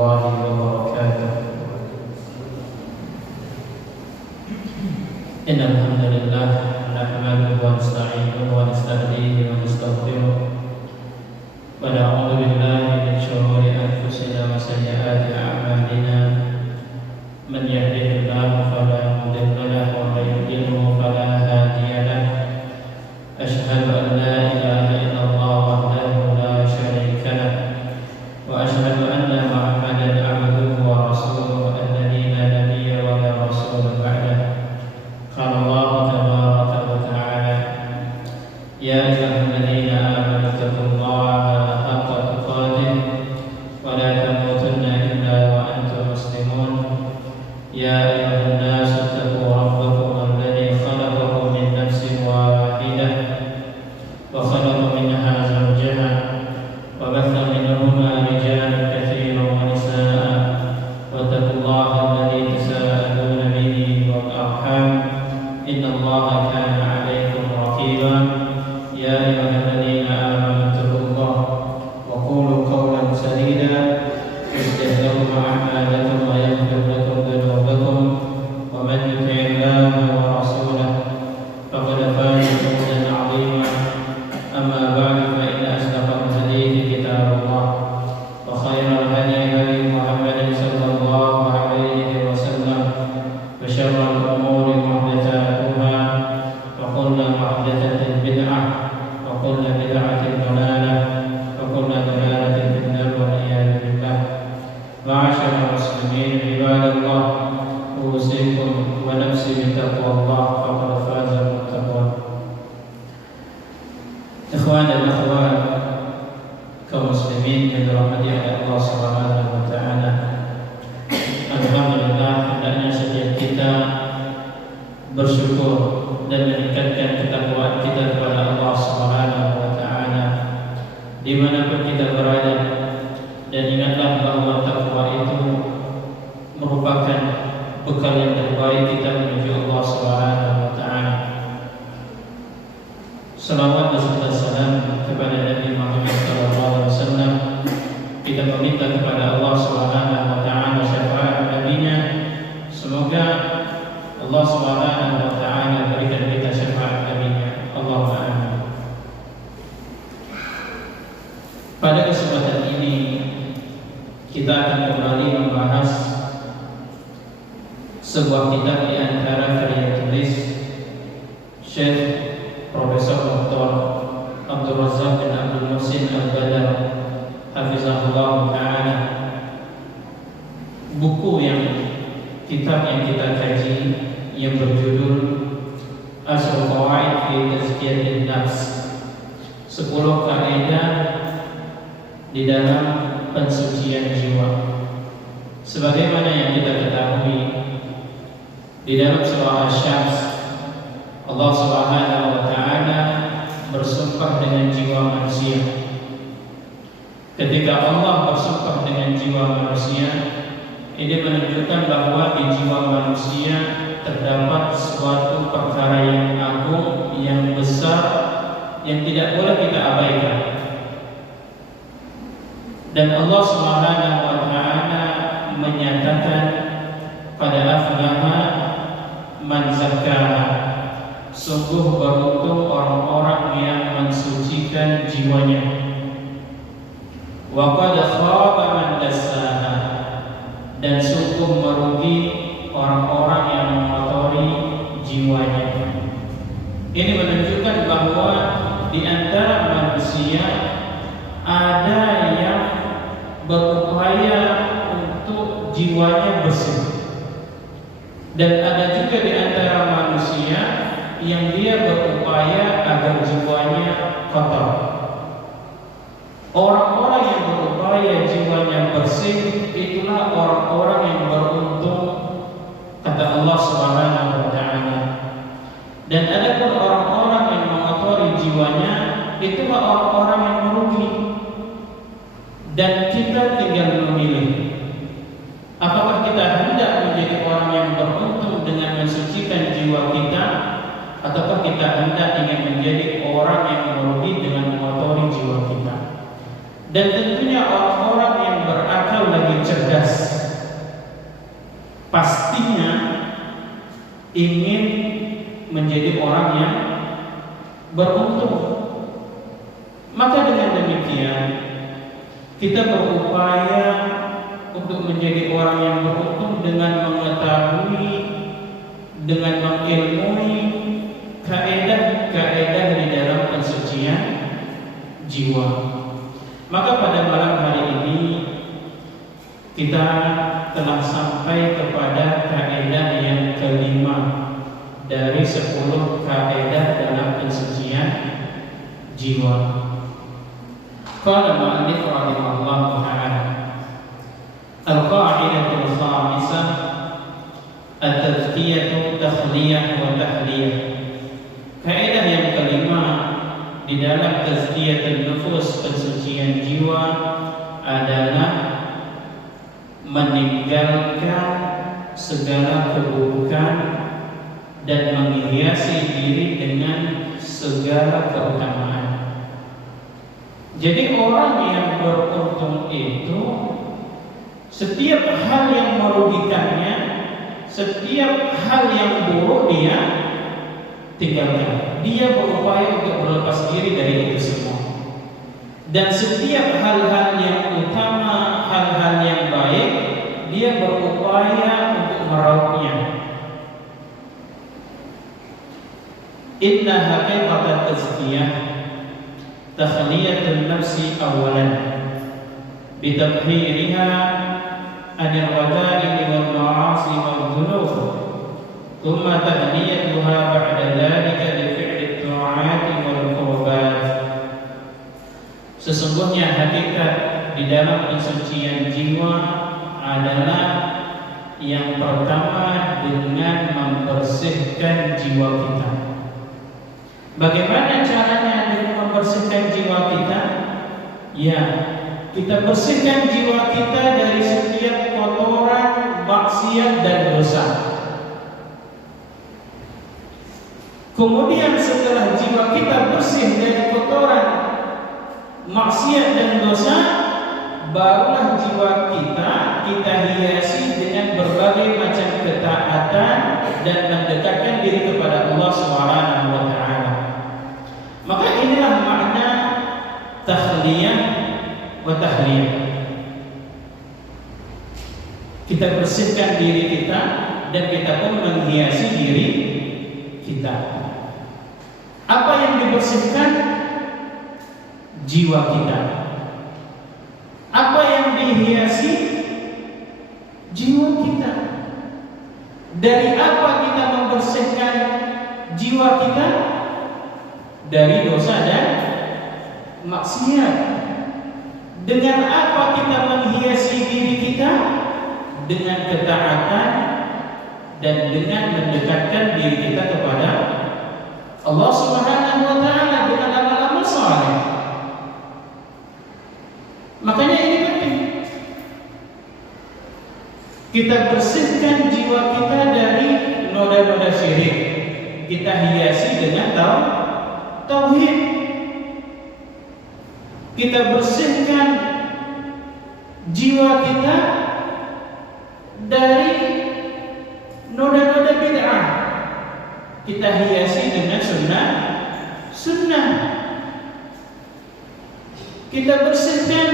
الله وبركاته. إن الحمد لله نحمده ونستعينه ونستهديه ونستغفره ونعوذ بالله من شرور أنفسنا وسيئات أعمالنا. من يهده الله فلا مضل له ومن يضلل فلا هادي له. أشهد أن لا إله إلا الله وحده لا شريك له وأشهد أن محمدا عبده ورسوله الذي لا نبي ولا رسول بعده. قال الله تبارك وتعالى: يا أيها الذين آمنوا اتقوا الله حق تقاته ولا تموتن إلا وأنتم مسلمون. يا أيها الناس اتقوا ربكم الذي خلقكم من نفس واحدة وخلق منها زوجها وبث منهما رجالا كثيرا ونساء واتقوا الله الذي تساءلون به والأرحام إن الله كان عليكم رقيبا. يا أيها الذين آمنوا اتقوا الله وقولوا قولا سديدا يصلح لكم أعمالكم ويغفر لكم ذنوبكم ومن يطع الله ورسوله فقد فاز فوزا عظيما. أما بعد فإن أصدق الحديث كتاب الله وخير الهدي هدي محمد صلى الله عليه وسلم وشر الأمور محدثاتها وكل محدثة بدعة وكل بدعة ضلالة وكل ضلالة في النار والعياذ بالله. معاشر المسلمين عباد الله، أوصيكم ونفسي بتقوى الله فقد فاز المتقون. Ikhwan dan akhwat kaum muslimin yang dirahmati oleh Allah Subhanahu wa taala. Alhamdulillah, hendaknya setiap kita bersyukur dan meningkatkan ketakwaan kita kepada Allah Subhanahu wa taala dimanapun kita berada, dan ingatlah bahwa takwa itu merupakan bekal yang terbaik kita menuju Allah Subhanahu wa taala. Salawat dan salam kepada Nabi Muhammad SAW. Kita meminta kepada Allah Subhanahu wa taala syafaat nabinya. Semoga Allah Subhanahu wa taala berikan kita syafaat nabinya. Allahumma amin. Pada kesempatan ini kita akan kembali membahas sebuah kitab di antara karya tulis Syekh Profesor Dr. Abdul Razak bin Abdul Muhsin Al-Badar hafizahullah ta'ala. Buku kitab yang kita kaji yang berjudul Ashrul Qawaid fi Tazkiyatin Nafs, 10 kaidah di dalam pensucian jiwa. Sebagaimana yang kita ketahui, di dalam surah Asy-Syams Allah Subhanahu wa taala bersumpah dengan jiwa manusia. Ketika Allah bersumpah dengan jiwa manusia, ini menunjukkan bahwa di jiwa manusia terdapat suatu perkara yang agung, yang besar, yang tidak boleh kita abaikan. Dan Allah Subhanahu wa taala menyatakan pada aflaha man zakkaha, sungguh beruntung orang-orang yang mensucikan jiwanya. Wa qad khaba man dassaha, dan sungguh merugi orang-orang yang mengotori jiwanya. Ini menunjukkan bahwa di antara manusia ada yang berupaya untuk jiwanya bersih, dan ada juga di antara manusia yang dia berupaya agar jiwanya kotor. Orang-orang yang berupaya jiwanya bersih, itulah orang-orang yang beruntung, kata Allah Subhanahu wa taala. Dan adapun orang-orang yang mengotori jiwanya, itulah orang-orang yang merugi. Dan kita tinggal memilih, apakah kita hendak menjadi orang yang beruntung dengan mensucikan jiwa kita, ataukah kita hendak ingin menjadi orang yang merugi dengan mengotori jiwa kita. Dan tentunya orang-orang yang berakal lagi cerdas pastinya ingin menjadi orang yang beruntung. Maka dengan demikian kita berupaya untuk menjadi orang yang beruntung dengan mengetahui, dengan mengilmui kaedah-kaedah di dalam pensucian jiwa. Maka pada malam hari ini kita telah sampai kepada kaedah yang kelima dari 10 kaedah dalam pensucian jiwa. Qala al-mu'allif rahimahullah ta'ala, al-qa'idatul khamisah at-tazkiyatu takhliyah wa tahliyah. Kaedah yang kelima di dalam tazkiyatun nufus, pensucian jiwa, adalah meninggalkan segala keburukan dan menghiasi diri dengan segala keutamaan. Jadi orang yang beruntung itu setiap hal yang merugikannya, setiap hal yang buruk dia tinggalkan. Dia berupaya untuk berlepas diri dari itu semua. Dan setiap hal-hal yang utama, hal-hal yang baik, dia berupaya untuk merauhnya. Inna haqiqatat tazkiyah takhliyatun nafsi awalan bitabhiriha anil wada'in wal ma'asi wal dhunub, thumma tahliyatuha ba'da dhalika bi fi'li at-ta'ati wal qurbat. Sesungguhnya hakikat di dalam pensucian jiwa adalah yang pertama dengan membersihkan jiwa kita. Bagaimana caranya dengan membersihkan jiwa kita? Ya, kita bersihkan jiwa kita dari setiap kotoran, maksiat dan dosa. Kemudian setelah jiwa kita bersih dari kotoran, maksiat dan dosa, barulah jiwa kita hiasi dengan berbagai macam ketaatan dan mendekatkan diri kepada Allah Subhanahu wa taala. Maka inilah makna takhliyah wa tahliyah. Kita bersihkan diri kita dan kita pun menghiasi diri kita. Apa yang dibersihkan? Jiwa kita. Apa yang dihiasi? Jiwa kita. Dari apa kita membersihkan jiwa kita? Dari dosa dan maksiat. Dengan apa kita menghiasi diri kita? Dengan ketaatan dan dengan mendekatkan diri kita kepada Allah Subhanahu wa taala dengan amal-amal saleh. Makanya ini penting. Kita bersihkan jiwa kita dari noda-noda syirik. Kita hiasi dengan tauhid. Kita bersihkan jiwa kita dari noda-noda bid'ah. Kita hiasi dengan sunnah. Kita bersihkan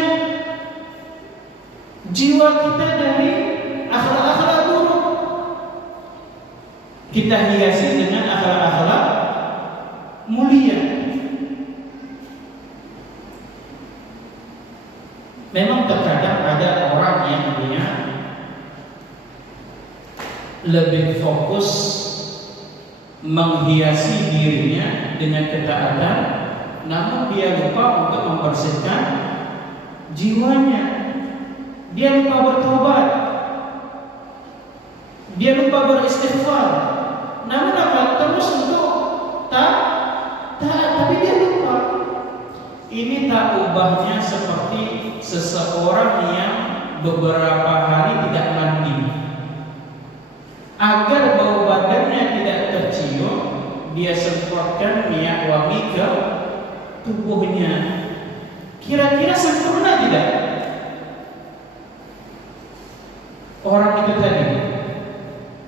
jiwa kita dari akhlak-akhlak buruk. Kita hiasi dengan akhlak-akhlak mulia. Memang terkadang ada orang yang dia lebih fokus menghiasi dirinya dengan ketaatan, namun dia lupa untuk membersihkan jiwanya. Dia lupa bertobat, dia lupa beristighfar. Namun apa? Terus untuk taat, tapi dia lupa. Ini tak ubahnya seperti seseorang yang beberapa hari tidak mandi. Agar bau badannya tidak tercium, dia semprotkan minyak wangi ke tubuhnya. Kira-kira sempurna tidak? Orang itu tadi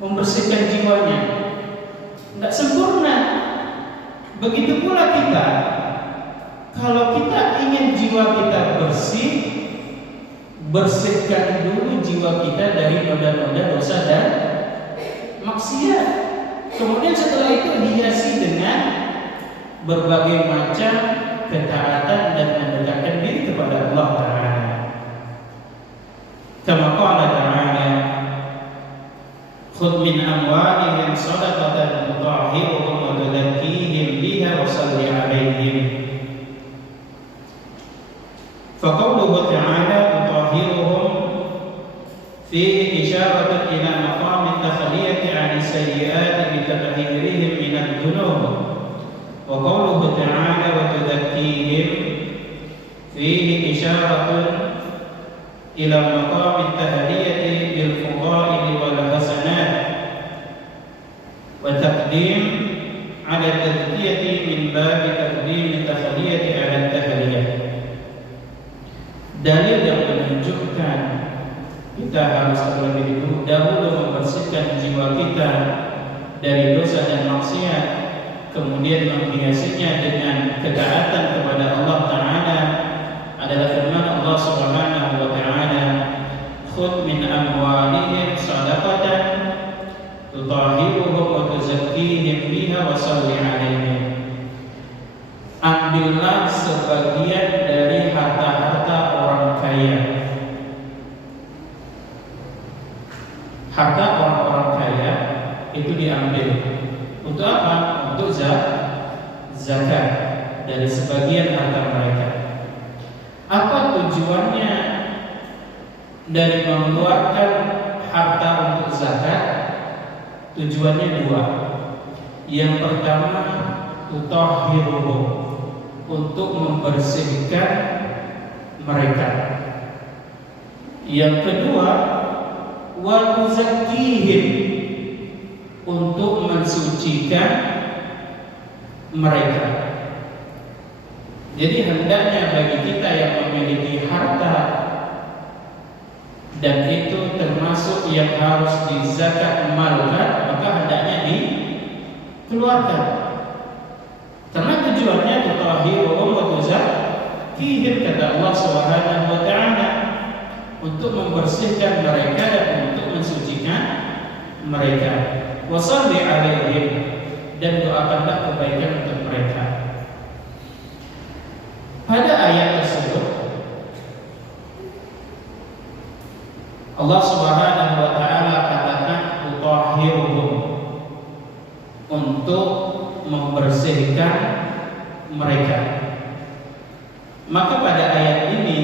membersihkan jiwanya. Tidak sempurna. Begitu pula kita. Kalau kita ingin jiwa kita bersih, bersihkan dulu jiwa kita dari noda-noda dosa dan maksiat. Kemudian setelah itu dihiasi dengan berbagai macam ketaatan dan mendekatkan diri kepada Allah Ta'ala. Kama qala ta'ala, khudh min amwalihim shadaqatan tutahhiruhum wa tuzakkihim biha wa shalli 'alaihim. Fa qawluhu ta'ala tutahhiruhum fihi isyaratun ila maqam at-takhliyati 'an as-sayyi'ati bi tathhirihim min adh-dhunub. Wa qawluhu ta'ala wa tuzakkihim fihi isyaratun ila maqam at-tahliyati bil fadail wal hasanat wa taqdim 'ala at-tadhkiyati min bab taqdim at-tahliyati 'ala at-tahliyah. Dalil yang menunjukkan kita harus terlebih dahulu membersihkan jiwa kita dari dosa dan maksiat, kemudian menghiasinya dengan ketaatan kepada Allah Ta'ala adalah firman Allah Subhanahu wa Ta'ala, khudh min amwalihim shadaqatan tutahhiruhum wa tuzakkihim biha wa shalli 'alaihim. Ambillah sebagian dari harta-harta orang kaya. Harta orang-orang kaya itu diambil untuk apa? Untuk zakat dari sebagian harta mereka. Apa tujuannya dari mengeluarkan harta untuk zakat? Tujuannya dua. Yang pertama, tutahhiruhum, untuk membersihkan mereka. Yang kedua, wa tuzakkihim, untuk mensucikan mereka. Jadi hendaknya bagi kita yang memiliki harta, dan itu termasuk yang harus dizakat malkan, maka hendaknya dikeluarkan. Karena tujuannya tutahhiruhum wa tuzakkihim, kata Allah Subhanahu wa Ta'ala, untuk membersihkan mereka dan untuk mensucikan mereka. Wa shalli 'alaihim, dan doakanlah kebaikan untuk mereka. Pada ayat tersebut Allah Subhanahu wa Ta'ala katakan tutahhiruhum, untuk membersihkan mereka. Maka pada ayat ini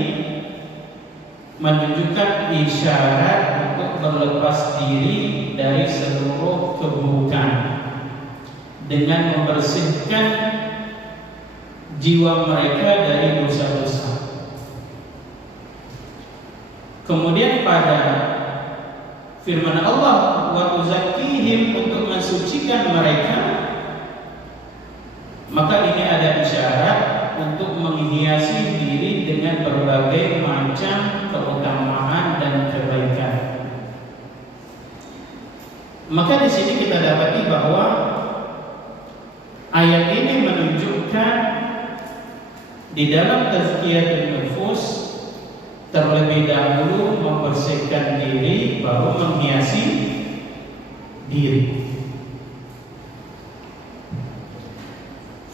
menunjukkan isyarat untuk berlepas diri dari seluruh keburukan dengan membersihkan jiwa mereka dari dosa-dosa. Kemudian pada firman Allah, wa tuzakkihim, untuk mensucikan mereka, maka ini ada isyarat untuk menghiasi diri dengan berbagai macam keutamaan dan kebaikan. Maka di sini kita dapati bahwa ayat ini menunjukkan di dalam tazkiyatun nufus terlebih dahulu membersihkan diri, baru menghiasi diri.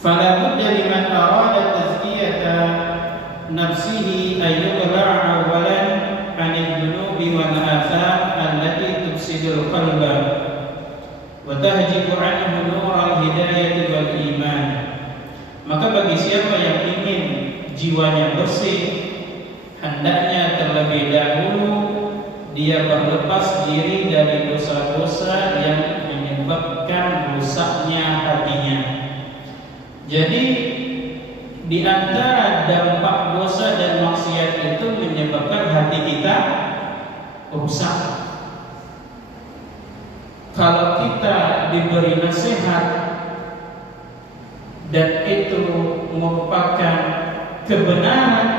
Fala budda liman arada tazkiyata nafsihi an yuqla'a awalan 'anil dhunubi wal atham allati tufsidul qalba wa tahjibu 'anhu nural hidayati wal iman. Maka bagi siapa yang ingin jiwanya bersih, hendaknya terlebih dahulu dia berlepas diri dari dosa-dosa yang menyebabkan rusaknya hatinya. Jadi di antara dampak dosa dan maksiat itu menyebabkan hati kita rusak. Kalau kita diberi nasihat dan itu merupakan kebenaran,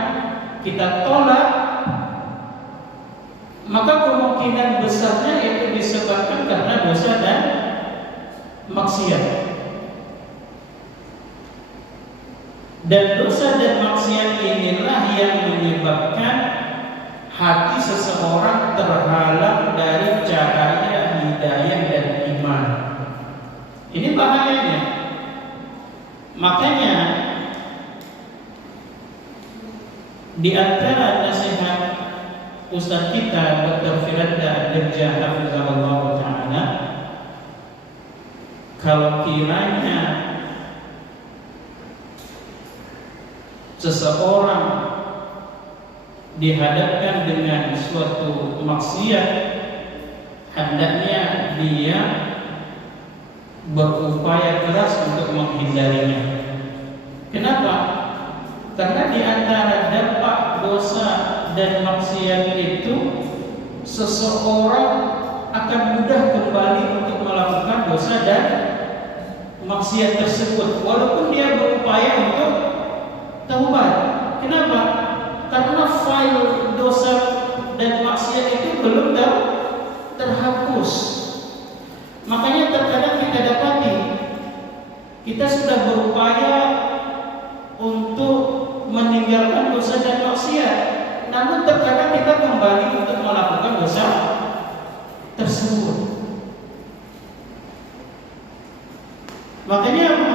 kita tolak, maka kemungkinan besarnya itu disebabkan karena dosa dan maksiat. Dan dosa dan maksiat inilah yang menyebabkan hati seseorang terhalang dari cahaya hidayah dan iman. Ini bahayanya. Makanya di antara nasihat Ustaz kita Dr. Firanda Dirja Hafizahullah Ta'ala, kalau kiranya seseorang dihadapkan dengan suatu maksiat, hendaknya dia berupaya keras untuk menghindarinya. Kenapa? Karena di antara dampak dosa dan maksiat itu, seseorang akan mudah kembali untuk melakukan dosa dan maksiat tersebut, walaupun dia berupaya untuk taubat. Kenapa? Karena file dosa dan maksiat itu belum terhapus. Makanya terkadang kita dapati kita sudah berupaya untuk meninggalkan dosa dan maksiat, namun terkadang kita kembali untuk melakukan dosa tersebut. Makanya apa?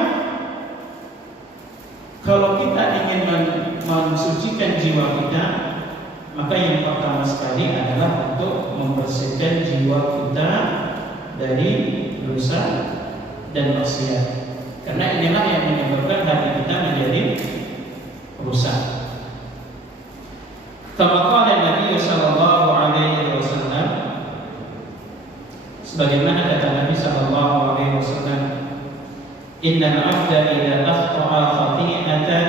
Kalau kita ingin mensucikan jiwa kita, maka yang pertama sekali adalah untuk membersihkan jiwa kita dari dosa dan maksiat. Karena inilah yang menyebabkan hati kita menjadi rusak. Kama qala Nabi sallallahu alaihi wasallam, sebagaimana kata Nabi sallallahu alaihi wasallam, innal 'abda idza akhta'a khati'atan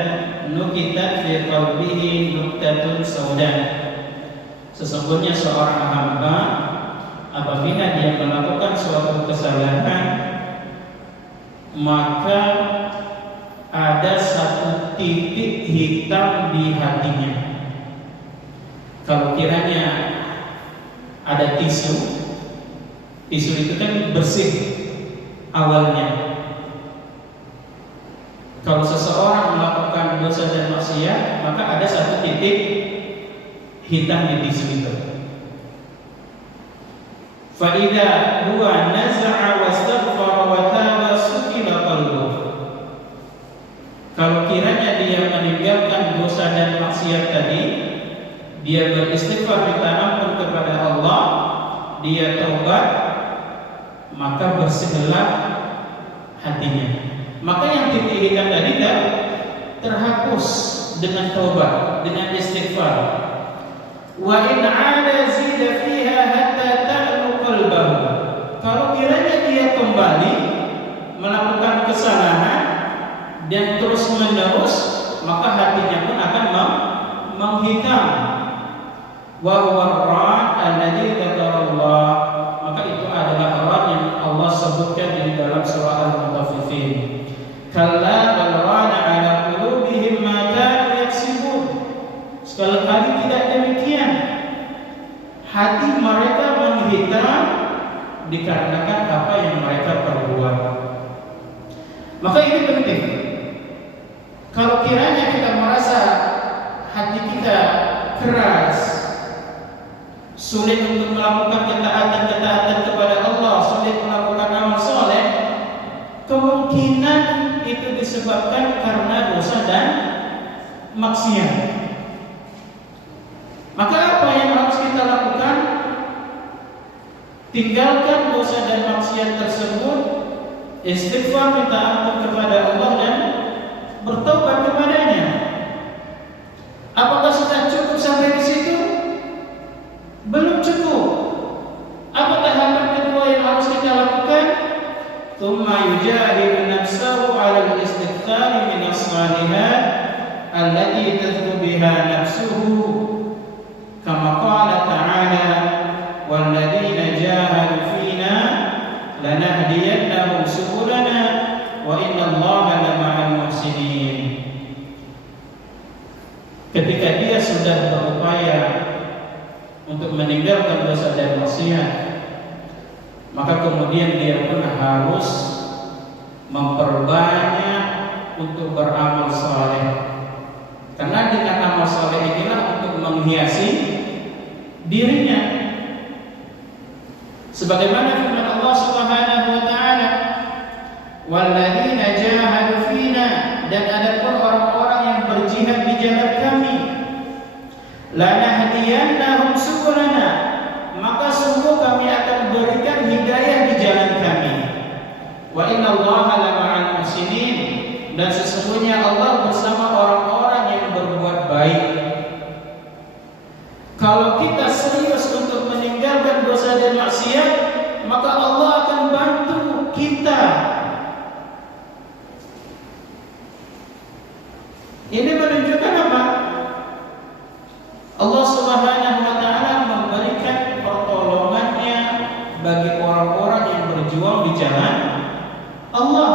nukitat fi qalbihi nuktatun sauda. Sesungguhnya seorang hamba apabila dia melakukan suatu kesalahan, maka ada satu titik hitam di hatinya. Kalau kiranya ada tisu itu kan bersih awalnya. Kalau seseorang melakukan dosa dan maksiat, maka ada satu titik hitam di tisu itu. Fa idza huwa naza'a wastaghfara wa taba sukila qalbuh. Kalau kiranya dia meninggalkan dosa dan maksiat tadi, dia beristighfar, minta ampun kepada Allah, dia taubat, maka bersihlah hatinya. Maka yang titik hitam tadi terhapus dengan taubat, dengan istighfar. Wa in 'ada zida fiha hatta ta'lu qalbahu. Kalau kiranya dia kembali melakukan kesalahan dan terus menerus, maka hatinya pun akan menghitam. Wa huwa ar-ra' alladhi dzakara Allah. Maka itu adalah ra' yang Allah sebutkan di dalam surah Al-Mutaffifin. Kalla bal rana ala qulubihim ma kanu yaksibun. Sekali-kali tidak demikian. Hati mereka menghitam dikarenakan apa yang mereka perbuat. Maka ini penting. Kalau kiranya kita merasa hati kita keras, sulit untuk melakukan ketaatan kepada Allah, sulit melakukan amal soleh, kemungkinan itu disebabkan karena dosa dan maksiat. Maka apa yang harus kita lakukan? Tinggalkan dosa dan maksiat tersebut, istighfar, minta ampun kepada Allah dan bertobat kepadanya. Apakah sudah cukup sampai di situ? Belum cukup. Apa tahapan kedua yang harus kita lakukan? Tsumma yujahidu nafsahu 'ala al-istighfar min as-salihat allati tadhku biha nafsuhu, kama qala ta'ala walladzina jahadu fina lanahdiyannahum subulana wa innallaha lama'al muhsinin. Ketika dia sudah berupaya untuk meninggalkan dosa dan maksiat, maka kemudian dia pun harus memperbanyak untuk beramal saleh. Karena dengan amal saleh inilah untuk menghiasi dirinya. Sebagaimana firman Allah Subhanahu wa taala, "Walladzina jahadu fina," dan adapun orang-orang yang berjihad di jalan kami, "lanahdiyannahum subulana," maka sungguh kami akan berikan hidayah di jalan kami. "Wa innallaha lama'al muhsinin," dan sesungguhnya Allah bersama orang-orang yang berbuat baik. Kalau kita serius untuk meninggalkan dosa dan maksiat, maka Allah akan bantu kita. Ini menunjukkan apa? Allah Subhanahu wa taala memberikan pertolongannya bagi orang-orang yang berjuang di jalan Allah.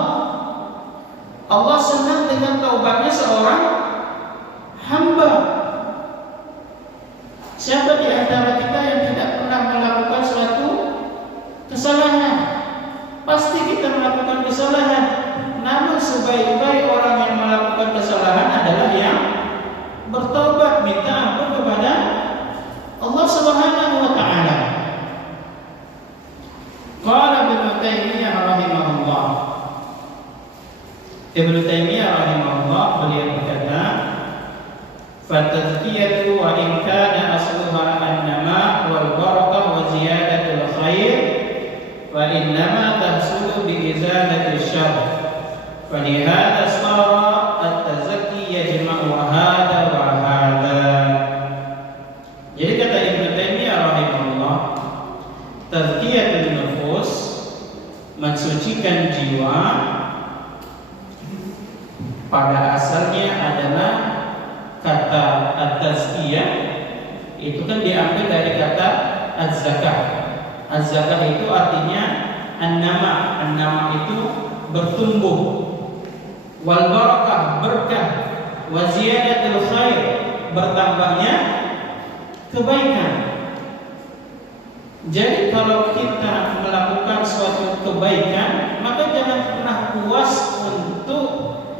Allah senang dengan taubatnya seorang hamba. Siapa di antara kita yang tidak pernah melakukan suatu kesalahan? Pasti kita melakukan kesalahan. Namun sebaik-baik orang yang melakukan kesalahan adalah yang bertobat, minta ampun kepada Allah Subhanahu wa taala. Qala Ibnu Taimiyah rahimahullah. Ibnu Taimiyah rahimahullah beliau berkata, "Fatazkiyatu wa in kana asluha an-nama wal barakah wa ziyadatul khair, wa innama tahsulu bi izalati syarr. Falihada sara at-tazakki yajma'u hadha wa hadha." Jadi kata Ibnu Taimiyah rahimahullah, tazkiyatun nufus, mensucikan jiwa, pada asalnya adalah kata at-tazkiyah itu kan diambil dari kata az-zakah. Az-zakah itu artinya an-nama. An-nama itu bertumbuh. Wal barakah, berkah. Wa ziyadatul khair, bertambahnya kebaikan. Jadi kalau kita melakukan suatu kebaikan, maka jangan pernah puas untuk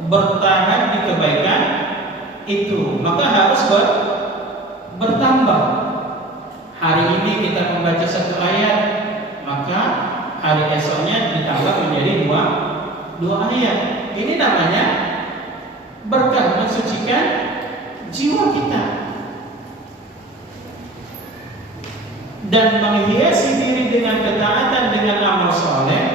bertahan di kebaikan itu, maka harus bertambah. Hari ini kita membaca satu ayat, maka hari esoknya ditambah menjadi dua ayat. Ini namanya berkah, mensucikan jiwa kita dan menghiasi diri dengan ketaatan, dengan amal soleh.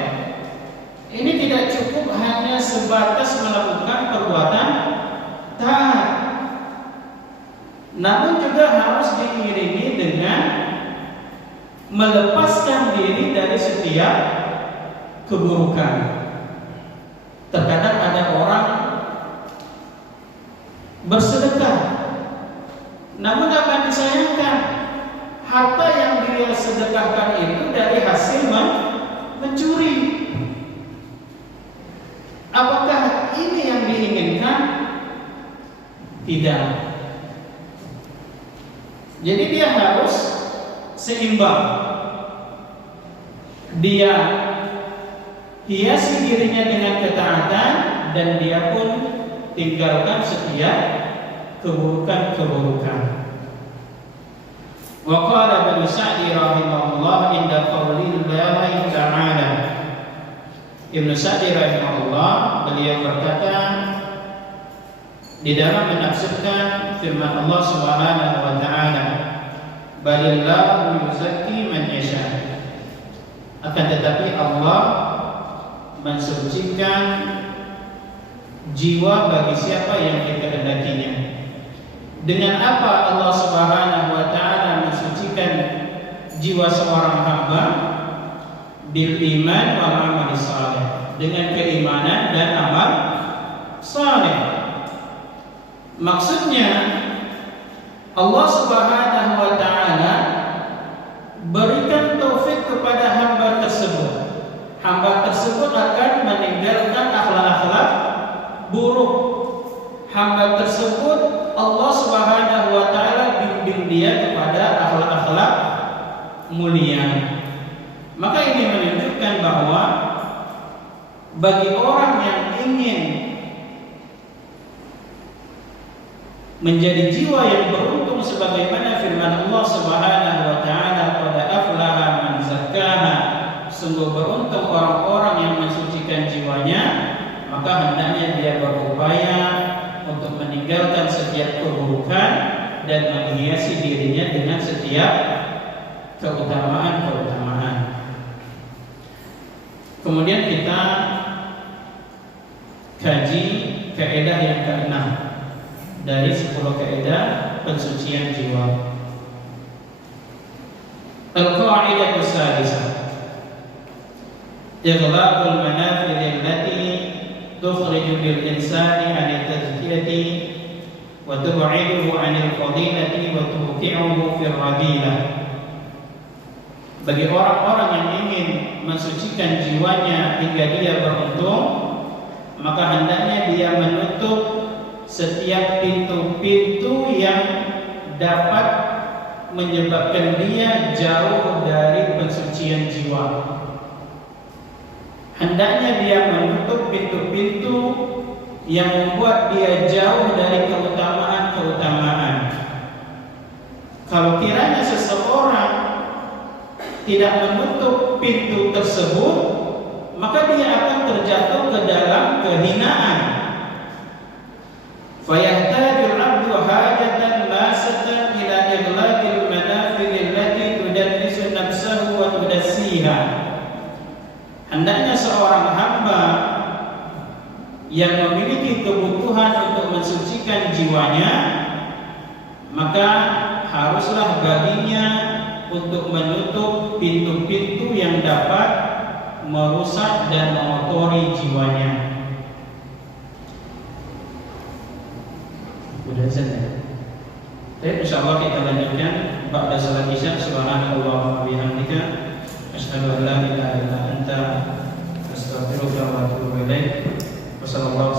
Ini tidak cukup hanya sebatas melakukan perbuatan taat, namun juga harus diiringi dengan melepaskan diri dari setiap keburukan. Terkadang ada orang bersedekah, namun akan disayangkan harta yang dia sedekahkan itu dari hasil mencuri. Apakah ini yang diinginkan? Tidak. Jadi dia harus seimbang. Dia hiasi dirinya dengan ketaatan dan dia pun tinggalkan setiap keburukan-keburukan. Wa qala Ibnu Sa'di rahimahullah inda qaulillahi ta'ala. Ibnu Sa'di rahimahullah beliau berkata di dalam menafsirkan firman Allah Subhanahu wa taala, "Balillahu yuzakki man yasha." Akan tetapi Allah mensucikan jiwa bagi siapa yang dikehendakinya. Dengan apa Allah Subhanahu wa taala mensucikan jiwa seorang hamba? Bil iman wal amal saleh, dengan keimanan dan amal saleh. Maksudnya Allah Subhanahu wa taala berikan taufik kepada hamba tersebut. Hamba tersebut akan meninggalkan akhlak-akhlak buruk. Hamba tersebut Allah Subhanahu wa taala bimbing dia kepada akhlak-akhlak mulia. Maka ini menunjukkan bahwa bagi orang yang ingin menjadi jiwa yang beruntung sebagaimana firman Allah Subhanahu wa taala, qad aflaha man zakkaha, sungguh beruntung orang-orang yang mensucikan jiwanya, maka hendaknya dia berupaya untuk meninggalkan setiap keburukan dan menghiasi dirinya dengan setiap keutamaan-keutamaan. Kemudian kita kaji kaidah yang keenam dari 10 kaidah pensucian jiwa. Al-qa'idatu sadisah, ighlaqul manafidh allati tukhriju bil insani 'an tazkiyati wa tub'iduhu 'anil fadilati wa tuqi'uhu fil radilah. Bagi orang-orang yang ingin mensucikan jiwanya hingga dia beruntung, maka hendaknya dia menutup setiap pintu-pintu yang dapat menyebabkan dia jauh dari pensucian jiwa. Hendaknya dia menutup pintu-pintu yang membuat dia jauh dari keutamaan-keutamaan. Kalau kiranya seseorang tidak menutup pintu tersebut, maka dia akan terjatuh ke dalam kehinaan. Fayahtajul 'abdu hajatan masatan ila ighlaqil manafidh allati tudannisu nafsahu wa tudassiha. Hendaknya seorang hamba yang memiliki kebutuhan untuk mensucikan jiwanya, maka haruslah baginya untuk menutup pintu-pintu yang dapat merusak dan mengotori jiwanya. Sudah selesai. Baik, insyaallah kita lanjutkan ba'da salat Isya. Subhanallah wa bihamdika, asyhadu an la ilaha illa anta, astaghfiruka wa atubu ilaik. Wassallallahu